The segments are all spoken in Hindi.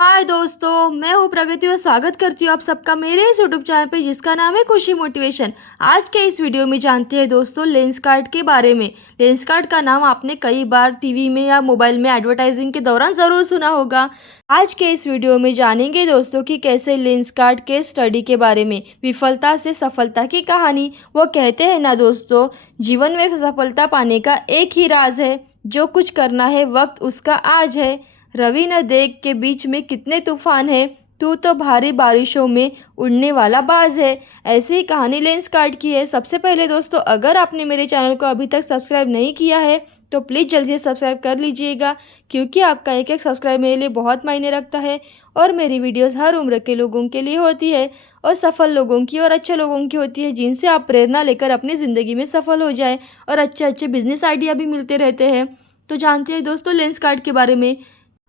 हाय दोस्तों, मैं हूँ प्रगति और स्वागत करती हूँ आप सबका मेरे इस यूट्यूब चैनल पे जिसका नाम है खुशी मोटिवेशन। आज के इस वीडियो में जानते हैं दोस्तों लेंसकार्ट के बारे में। लेंसकार्ट का नाम आपने कई बार टीवी में या मोबाइल में एडवर्टाइजिंग के दौरान ज़रूर सुना होगा। आज के इस वीडियो में जानेंगे दोस्तों कि कैसे लेंसकार्ट के स्टडी के बारे में, विफलता से सफलता की कहानी। वो कहते हैं ना दोस्तों, जीवन में सफलता पाने का एक ही राज है, जो कुछ करना है वक्त उसका आज है। रवि न देख के बीच में कितने तूफान है, तू तो भारी बारिशों में उड़ने वाला बाज है। ऐसी ही कहानी लेंसकार्ट की है। सबसे पहले दोस्तों, अगर आपने मेरे चैनल को अभी तक सब्सक्राइब नहीं किया है तो प्लीज़ जल्दी से सब्सक्राइब कर लीजिएगा, क्योंकि आपका एक एक सब्सक्राइब मेरे लिए बहुत मायने रखता है। और मेरी वीडियोस हर उम्र के लोगों के लिए होती है, और सफल लोगों की और अच्छे लोगों की होती है, जिनसे आप प्रेरणा लेकर अपनी ज़िंदगी में सफल हो जाए और अच्छे अच्छे बिजनेस आइडिया भी मिलते रहते हैं। तो जानते हैं दोस्तों लेंसकार्ट के बारे में।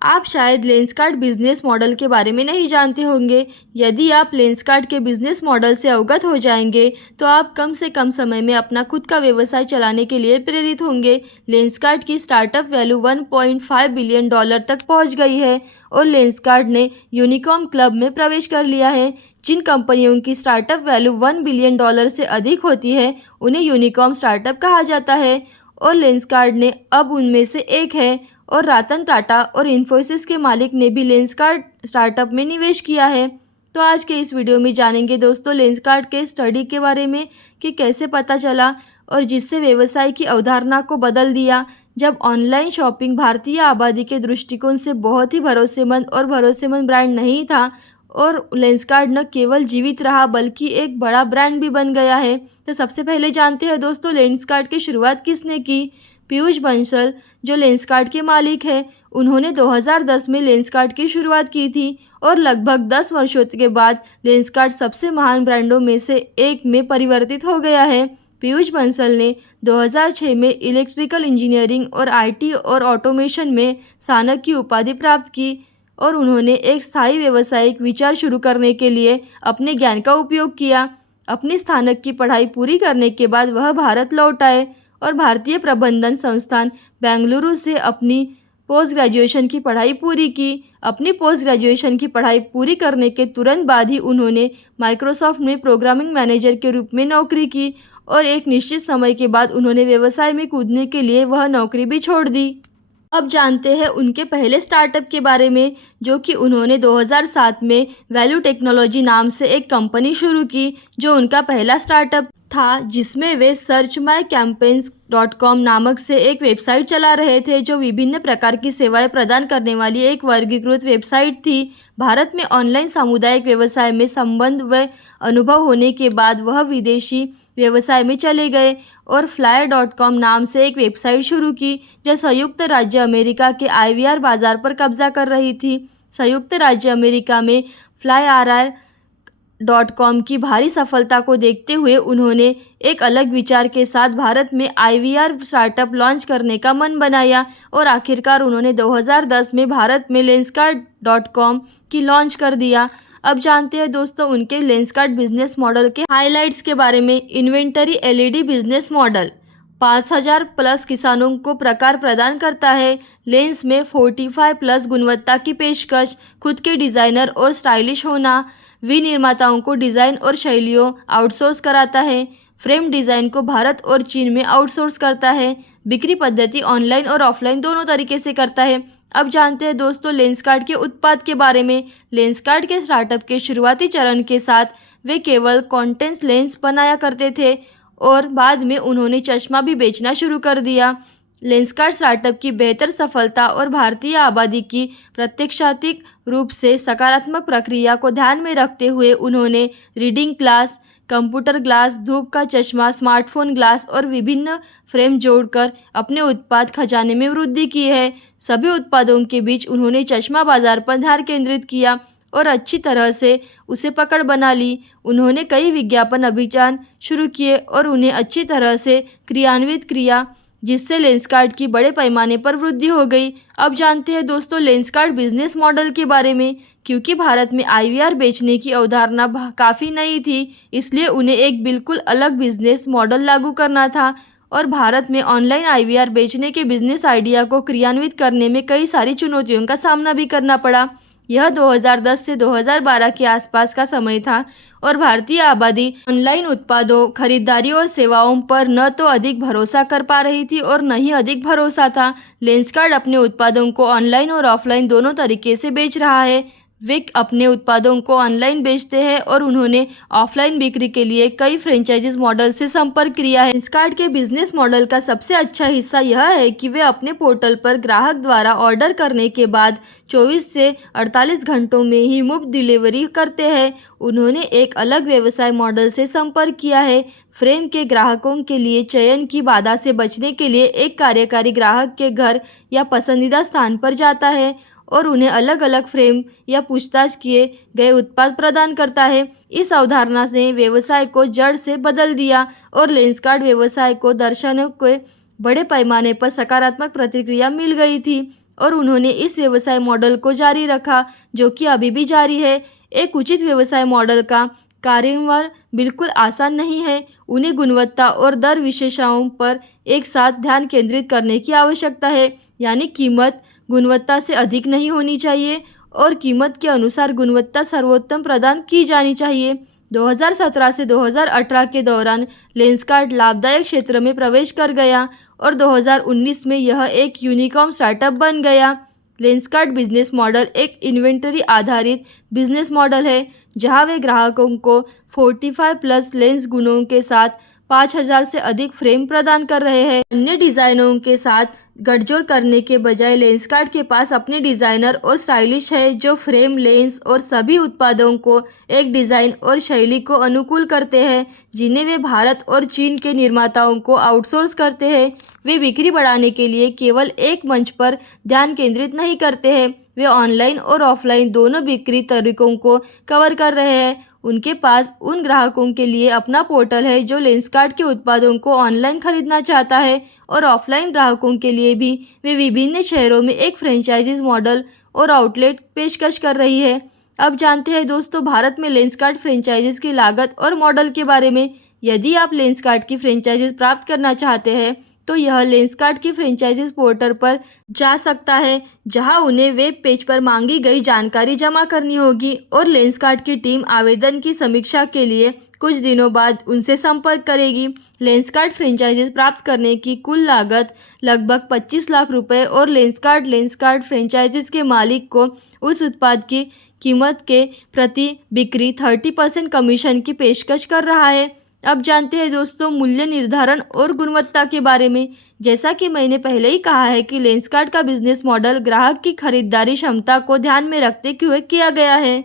आप शायद लेंसकार्ट बिजनेस मॉडल के बारे में नहीं जानते होंगे। यदि आप लेंसकार्ट के बिजनेस मॉडल से अवगत हो जाएंगे तो आप कम से कम समय में अपना खुद का व्यवसाय चलाने के लिए प्रेरित होंगे। लेंसकार्ट की स्टार्टअप वैल्यू $1.5 बिलियन तक पहुंच गई है और लेंसकार्ट ने यूनिकॉर्न क्लब में प्रवेश कर लिया है। जिन कंपनियों की स्टार्टअप वैल्यू $1 बिलियन से अधिक होती है उन्हें यूनिकॉर्न स्टार्टअप कहा जाता है, और लेंसकार्ट ने अब उनमें से एक है। और रतन टाटा और इन्फोसिस के मालिक ने भी लेंसकार्ट स्टार्टअप में निवेश किया है। तो आज के इस वीडियो में जानेंगे दोस्तों लेंसकार्ट के स्टडी के बारे में कि कैसे पता चला और जिससे व्यवसाय की अवधारणा को बदल दिया। जब ऑनलाइन शॉपिंग भारतीय आबादी के दृष्टिकोण से बहुत ही भरोसेमंद ब्रांड नहीं था, और लेंसकार्ट न केवल जीवित रहा बल्कि एक बड़ा ब्रांड भी बन गया है। तो सबसे पहले जानते हैं दोस्तों लेंसकार्ट की शुरुआत किसने की। पीयूष बंसल, जो लेंसकार्ट के मालिक हैं, उन्होंने 2010 में लेंसकार्ट की शुरुआत की थी, और लगभग 10 वर्षों के बाद लेंसकार्ट सबसे महान ब्रांडों में से एक में परिवर्तित हो गया है। पीयूष बंसल ने 2006 में इलेक्ट्रिकल इंजीनियरिंग और आईटी और ऑटोमेशन में स्नातक की उपाधि प्राप्त की, और उन्होंने एक स्थायी व्यावसायिक विचार शुरू करने के लिए अपने ज्ञान का उपयोग किया। अपनी स्नातक की पढ़ाई पूरी करने के बाद वह भारत लौट आए और भारतीय प्रबंधन संस्थान बेंगलुरु से अपनी पोस्ट ग्रेजुएशन की पढ़ाई पूरी की। अपनी पोस्ट ग्रेजुएशन की पढ़ाई पूरी करने के तुरंत बाद ही उन्होंने माइक्रोसॉफ्ट में प्रोग्रामिंग मैनेजर के रूप में नौकरी की, और एक निश्चित समय के बाद उन्होंने व्यवसाय में कूदने के लिए वह नौकरी भी छोड़ दी। अब जानते हैं उनके पहले स्टार्टअप के बारे में, जो कि उन्होंने 2007 में वैल्यू टेक्नोलॉजी नाम से एक कंपनी शुरू की, जो उनका पहला स्टार्टअप था, जिसमें वे searchmycampaigns.com नामक से एक वेबसाइट चला रहे थे, जो विभिन्न प्रकार की सेवाएं प्रदान करने वाली एक वर्गीकृत वेबसाइट थी। भारत में ऑनलाइन सामुदायिक व्यवसाय में संबंध व अनुभव होने के बाद वह विदेशी व्यवसाय में चले गए और flyer.com नाम से एक वेबसाइट शुरू की, जो संयुक्त राज्य अमेरिका के IVR बाजार पर कब्जा कर रही थी। संयुक्त राज्य अमेरिका में flyer.com की भारी सफलता को देखते हुए उन्होंने एक अलग विचार के साथ भारत में IVR स्टार्टअप लॉन्च करने का मन बनाया, और आखिरकार उन्होंने 2010 में भारत में लेंसकार्ट.com की लॉन्च कर दिया। अब जानते हैं दोस्तों उनके लेंसकार्ट बिजनेस मॉडल के हाइलाइट्स के बारे में। Inventory LED business model 5000 plus किसानों को प्रकार प्रदान करता है। लेंस में 45 प्लस गुणवत्ता की पेशकश, खुद के डिज़ाइनर और स्टाइलिश होना, विनिर्माताओं को डिज़ाइन और शैलियों आउटसोर्स कराता है। फ्रेम डिज़ाइन को भारत और चीन में आउटसोर्स करता है। बिक्री पद्धति ऑनलाइन और ऑफलाइन दोनों तरीके से करता है। अब जानते हैं दोस्तों लेंसकार्ट के उत्पाद के बारे में। लेंसकार्ट के स्टार्टअप के शुरुआती चरण के साथ वे केवल कॉन्टेक्ट लेंस बनाया करते थे, और बाद में उन्होंने चश्मा भी बेचना शुरू कर दिया। लेंसकार्ट स्टार्टअप की बेहतर सफलता और भारतीय आबादी की प्रत्याशित रूप से सकारात्मक प्रक्रिया को ध्यान में रखते हुए उन्होंने रीडिंग ग्लास, कंप्यूटर ग्लास, धूप का चश्मा, स्मार्टफोन ग्लास और विभिन्न फ्रेम जोड़कर अपने उत्पाद खजाने में वृद्धि की है। सभी उत्पादों के बीच उन्होंने चश्मा बाजार पर ध्यान केंद्रित किया और अच्छी तरह से उसे पकड़ बना ली। उन्होंने कई विज्ञापन अभियान शुरू किए और उन्हें अच्छी तरह से क्रियान्वित किया, जिससे लेंसकार्ट की बड़े पैमाने पर वृद्धि हो गई। अब जानते हैं दोस्तों लेंसकार्ट बिजनेस मॉडल के बारे में। क्योंकि भारत में IVR बेचने की अवधारणा काफ़ी नई थी, इसलिए उन्हें एक बिल्कुल अलग बिजनेस मॉडल लागू करना था, और भारत में ऑनलाइन IVR बेचने के बिजनेस आइडिया को क्रियान्वित करने में कई सारी चुनौतियों का सामना भी करना पड़ा। यह 2010 से 2012 के आसपास का समय था और भारतीय आबादी ऑनलाइन उत्पादों, खरीदारी और सेवाओं पर न तो अधिक भरोसा कर पा रही थी और न ही अधिक भरोसा था। लेंसकार्ट अपने उत्पादों को ऑनलाइन और ऑफलाइन दोनों तरीके से बेच रहा है। वे अपने उत्पादों को ऑनलाइन बेचते हैं और उन्होंने ऑफलाइन बिक्री के लिए कई फ्रेंचाइजीज मॉडल से संपर्क किया है। लेंसकार्ट के बिजनेस मॉडल का सबसे अच्छा हिस्सा यह है कि वे अपने पोर्टल पर ग्राहक द्वारा ऑर्डर करने के बाद 24 से 48 घंटों में ही मुफ्त डिलीवरी करते हैं। उन्होंने एक अलग व्यवसाय मॉडल से संपर्क किया है। फ्रेम के ग्राहकों के लिए चयन की बाधा से बचने के लिए एक कार्यकारी ग्राहक के घर या पसंदीदा स्थान पर जाता है और उन्हें अलग अलग फ्रेम या पूछताछ किए गए उत्पाद प्रदान करता है। इस अवधारणा ने व्यवसाय को जड़ से बदल दिया और लेंसकार्ट व्यवसाय को दर्शकों के बड़े पैमाने पर सकारात्मक प्रतिक्रिया मिल गई थी और उन्होंने इस व्यवसाय मॉडल को जारी रखा, जो कि अभी भी जारी है। एक उचित व्यवसाय मॉडल का कार्यान्वयन बिल्कुल आसान नहीं है। उन्हें गुणवत्ता और दर विशेषताओं पर एक साथ ध्यान केंद्रित करने की आवश्यकता है, यानी कीमत गुणवत्ता से अधिक नहीं होनी चाहिए और कीमत के अनुसार गुणवत्ता सर्वोत्तम प्रदान की जानी चाहिए। 2017 से 2018 के दौरान लेंसकार्ट लाभदायक क्षेत्र में प्रवेश कर गया और 2019 में यह एक यूनिकॉर्न स्टार्टअप बन गया। लेंसकार्ट बिजनेस मॉडल एक इन्वेंटरी आधारित बिजनेस मॉडल है, जहां वे ग्राहकों को 45 प्लस लेंस गुणों के साथ 5000 से अधिक फ्रेम प्रदान कर रहे हैं। अन्य डिज़ाइनों के साथ गठजोड़ करने के बजाय लेंसकार्ट के पास अपने डिज़ाइनर और स्टाइलिश है, जो फ्रेम, लेंस और सभी उत्पादों को एक डिज़ाइन और शैली को अनुकूल करते हैं, जिन्हें वे भारत और चीन के निर्माताओं को आउटसोर्स करते हैं। वे बिक्री बढ़ाने के लिए केवल एक मंच पर ध्यान केंद्रित नहीं करते हैं, वे ऑनलाइन और ऑफलाइन दोनों बिक्री तरीकों को कवर कर रहे हैं। उनके पास उन ग्राहकों के लिए अपना पोर्टल है जो लेंसकार्ट के उत्पादों को ऑनलाइन खरीदना चाहता है और ऑफलाइन ग्राहकों के लिए भी वे विभिन्न शहरों में एक फ्रेंचाइजीज मॉडल और आउटलेट पेशकश कर रही है। अब जानते हैं दोस्तों भारत में लेंसकार्ट फ्रेंचाइजीज की लागत और मॉडल के बारे में। यदि आप लेंसकार्ट की फ्रेंचाइजीज प्राप्त करना चाहते हैं तो यह लेंसकार्ट की फ्रेंचाइजीज पोर्टल पर जा सकता है, जहां उन्हें वेब पेज पर मांगी गई जानकारी जमा करनी होगी और लेंसकार्ट की टीम आवेदन की समीक्षा के लिए कुछ दिनों बाद उनसे संपर्क करेगी। लेंसकार्ट फ्रेंचाइजीज प्राप्त करने की कुल लागत लगभग 25 लाख रुपए और लेंसकार्ट फ्रेंचाइजीज के मालिक को उस उत्पाद की कीमत के प्रति बिक्री 30% कमीशन की पेशकश कर रहा है। अब जानते हैं दोस्तों मूल्य निर्धारण और गुणवत्ता के बारे में। जैसा कि मैंने पहले ही कहा है कि लेंसकार्ट का बिजनेस मॉडल ग्राहक की खरीदारी क्षमता को ध्यान में रखते हुए किया गया है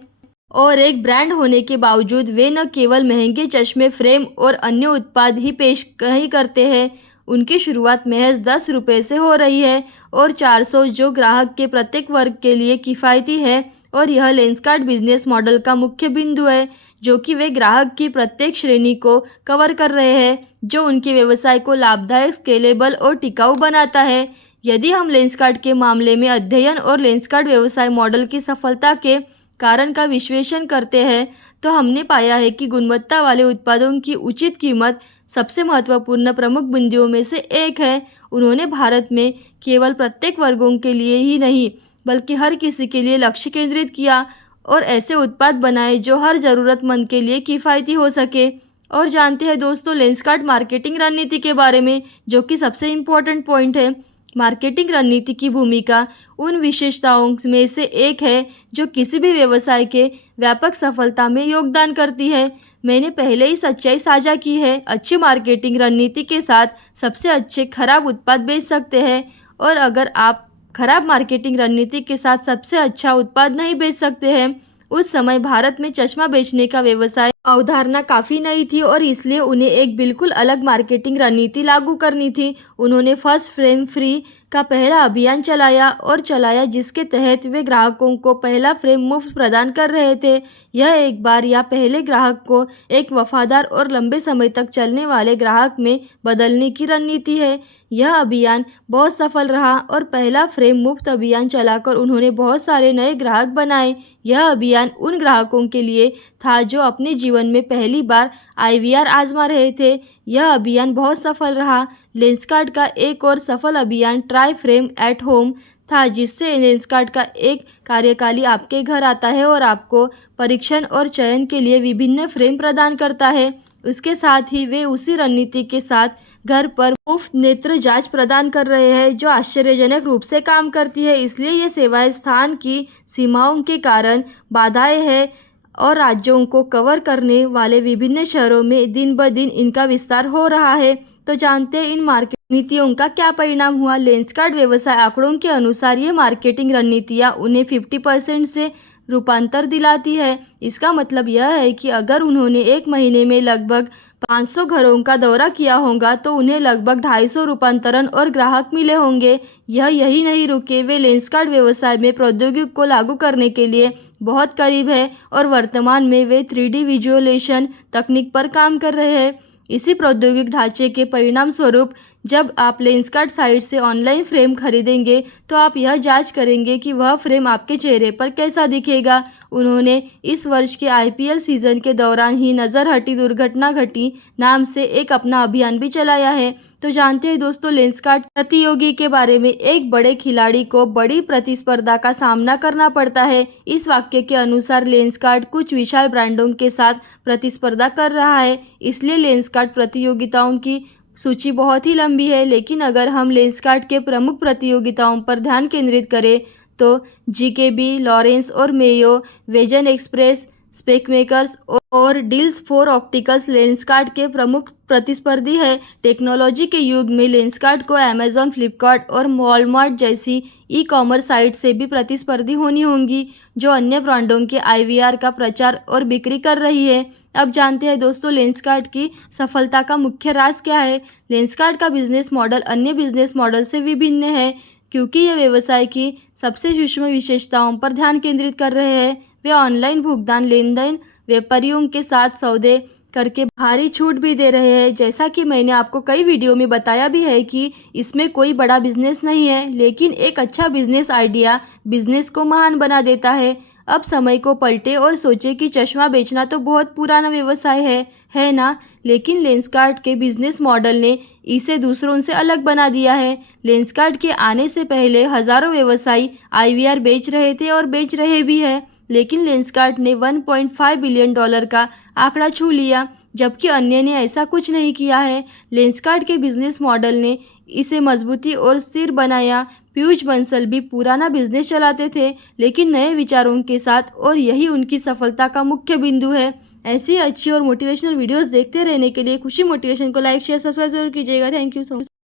और एक ब्रांड होने के बावजूद वे न केवल महंगे चश्मे, फ्रेम और अन्य उत्पाद ही पेश नहीं करते हैं। उनकी शुरुआत महज 10 रुपये से हो रही है और 400, जो ग्राहक के प्रत्येक वर्ग के लिए किफ़ायती है। और यह लेंसकार्ट बिजनेस मॉडल का मुख्य बिंदु है, जो कि वे ग्राहक की प्रत्येक श्रेणी को कवर कर रहे हैं, जो उनके व्यवसाय को लाभदायक, स्केलेबल और टिकाऊ बनाता है। यदि हम लेंसकार्ट के मामले में अध्ययन और लेंसकार्ट व्यवसाय मॉडल की सफलता के कारण का विश्लेषण करते हैं तो हमने पाया है कि गुणवत्ता वाले उत्पादों की उचित कीमत सबसे महत्वपूर्ण प्रमुख बिंदुओं में से एक है। उन्होंने भारत में केवल प्रत्येक वर्गों के लिए ही नहीं बल्कि हर किसी के लिए लक्ष्य केंद्रित किया और ऐसे उत्पाद बनाए जो हर ज़रूरतमंद के लिए किफ़ायती हो सके। और जानते हैं दोस्तों लेंसकार्ट मार्केटिंग रणनीति के बारे में, जो कि सबसे इम्पोर्टेंट पॉइंट है। मार्केटिंग रणनीति की भूमिका उन विशेषताओं में से एक है जो किसी भी व्यवसाय के व्यापक सफलता में योगदान करती है। मैंने पहले ही सच्चाई साझा की है, अच्छी मार्केटिंग रणनीति के साथ सबसे अच्छे खराब उत्पाद बेच सकते हैं और अगर आप खराब मार्केटिंग रणनीति के साथ सबसे अच्छा उत्पाद नहीं बेच सकते हैं। उस समय भारत में चश्मा बेचने का व्यवसाय अवधारणा काफ़ी नई थी और इसलिए उन्हें एक बिल्कुल अलग मार्केटिंग रणनीति लागू करनी थी। उन्होंने फर्स्ट फ्रेम फ्री का पहला अभियान चलाया जिसके तहत वे ग्राहकों को पहला फ्रेम मुफ्त प्रदान कर रहे थे। यह एक बार या पहले ग्राहक को एक वफादार और लंबे समय तक चलने वाले ग्राहक में बदलने की रणनीति है। यह अभियान बहुत सफल रहा और पहला फ्रेम मुफ्त अभियान चलाकर उन्होंने बहुत सारे नए ग्राहक बनाए। यह अभियान उन ग्राहकों के लिए था जो अपने जीवन में पहली बार IVR आजमा रहे थे। यह अभियान बहुत सफल रहा। लेंसकार्ट का एक और सफल अभियान ट्राई फ्रेम एट होम था, जिससे लेंसकार्ट का एक कार्यकाली आपके घर आता है और आपको परीक्षण और चयन के लिए विभिन्न फ्रेम प्रदान करता है। उसके साथ ही वे उसी रणनीति के साथ घर पर मुफ्त नेत्र जांच प्रदान कर रहे हैं, जो आश्चर्यजनक रूप से काम करती है। इसलिए ये सेवाएं स्थान की सीमाओं के कारण बाधाएं हैं और राज्यों को कवर करने वाले विभिन्न शहरों में दिन ब दिन इनका विस्तार हो रहा है। तो जानते हैं इन मार्केट नीतियों का क्या परिणाम हुआ। लेंसकार्ट व्यवसाय आंकड़ों के अनुसार ये मार्केटिंग रणनीतियाँ उन्हें 50% से रूपांतर दिलाती है। इसका मतलब यह है कि अगर उन्होंने एक महीने में लगभग 500 घरों का दौरा किया होगा तो उन्हें लगभग 250 रूपांतरण और ग्राहक मिले होंगे। यही नहीं रुके, वे लेंसकार्ट व्यवसाय में प्रौद्योगिकी को लागू करने के लिए बहुत करीब है और वर्तमान में वे 3D विजुअलाइजेशन तकनीक पर काम कर रहे हैं। इसी प्रौद्योगिक ढांचे के परिणाम स्वरूप जब आप लेंसकार्ट साइट से ऑनलाइन फ्रेम खरीदेंगे तो आप यह जांच करेंगे कि वह फ्रेम आपके चेहरे पर कैसा दिखेगा। उन्होंने इस वर्ष के IPL सीजन के दौरान ही नज़र हटी दुर्घटना घटी नाम से एक अपना अभियान भी चलाया है। तो जानते हैं दोस्तों लेंसकार्ट प्रतियोगी के बारे में। एक बड़े खिलाड़ी को बड़ी प्रतिस्पर्धा का सामना करना पड़ता है। इस वाक्य के अनुसार लेंसकार्ट कुछ विशाल ब्रांडों के साथ प्रतिस्पर्धा कर रहा है, इसलिए लेंसकार्ट प्रतियोगिताओं की सूची बहुत ही लंबी है। लेकिन अगर हम लेंसकार्ट के प्रमुख प्रतियोगिताओं पर ध्यान केंद्रित करें तो GKB, लॉरेंस और मेयो, विजन एक्सप्रेस, स्पेकमेकर्स और डील्स फॉर ऑप्टिकल्स लेंसकार्ट के प्रमुख प्रतिस्पर्धी है। टेक्नोलॉजी के युग में लेंसकार्ट को अमेजॉन, फ्लिपकार्ट और वॉलमार्ट जैसी ई-कॉमर्स साइट से भी प्रतिस्पर्धी होनी होंगी, जो अन्य ब्रांडों के IVR का प्रचार और बिक्री कर रही है। अब जानते हैं दोस्तों लेंसकार्ट की सफलता का मुख्य राज क्या है। लेंसकार्ट का बिजनेस मॉडल अन्य बिजनेस मॉडल से विभिन्न है, क्योंकि यह व्यवसाय की सबसे सूक्ष्म विशेषताओं पर ध्यान केंद्रित कर रहे हैं। वे ऑनलाइन भुगतान, लेनदेन, व्यापारियों के साथ सौदे करके भारी छूट भी दे रहे हैं। जैसा कि मैंने आपको कई वीडियो में बताया भी है कि इसमें कोई बड़ा बिजनेस नहीं है, लेकिन एक अच्छा बिजनेस आइडिया बिजनेस को महान बना देता है। अब समय को पलटे और सोचे कि चश्मा बेचना तो बहुत पुराना व्यवसाय है ना। लेकिन लेंसकार्ट के बिजनेस मॉडल ने इसे दूसरों से अलग बना दिया है। लेंसकार्ट के आने से पहले हजारों व्यवसायी IVR बेच रहे थे और बेच रहे भी हैं, लेकिन लेंसकार्ट ने $1.5 बिलियन का आंकड़ा छू लिया, जबकि अन्य ने ऐसा कुछ नहीं किया है। लेंसकार्ट के बिजनेस मॉडल ने इसे मजबूती और स्थिर बनाया। पीयूष बंसल भी पुराना बिजनेस चलाते थे, लेकिन नए विचारों के साथ, और यही उनकी सफलता का मुख्य बिंदु है। ऐसी अच्छी और मोटिवेशनल वीडियोस देखते रहने के लिए खुशी मोटिवेशन को लाइक, शेयर, सब्सक्राइब जरूर कीजिएगा। Thank you so much.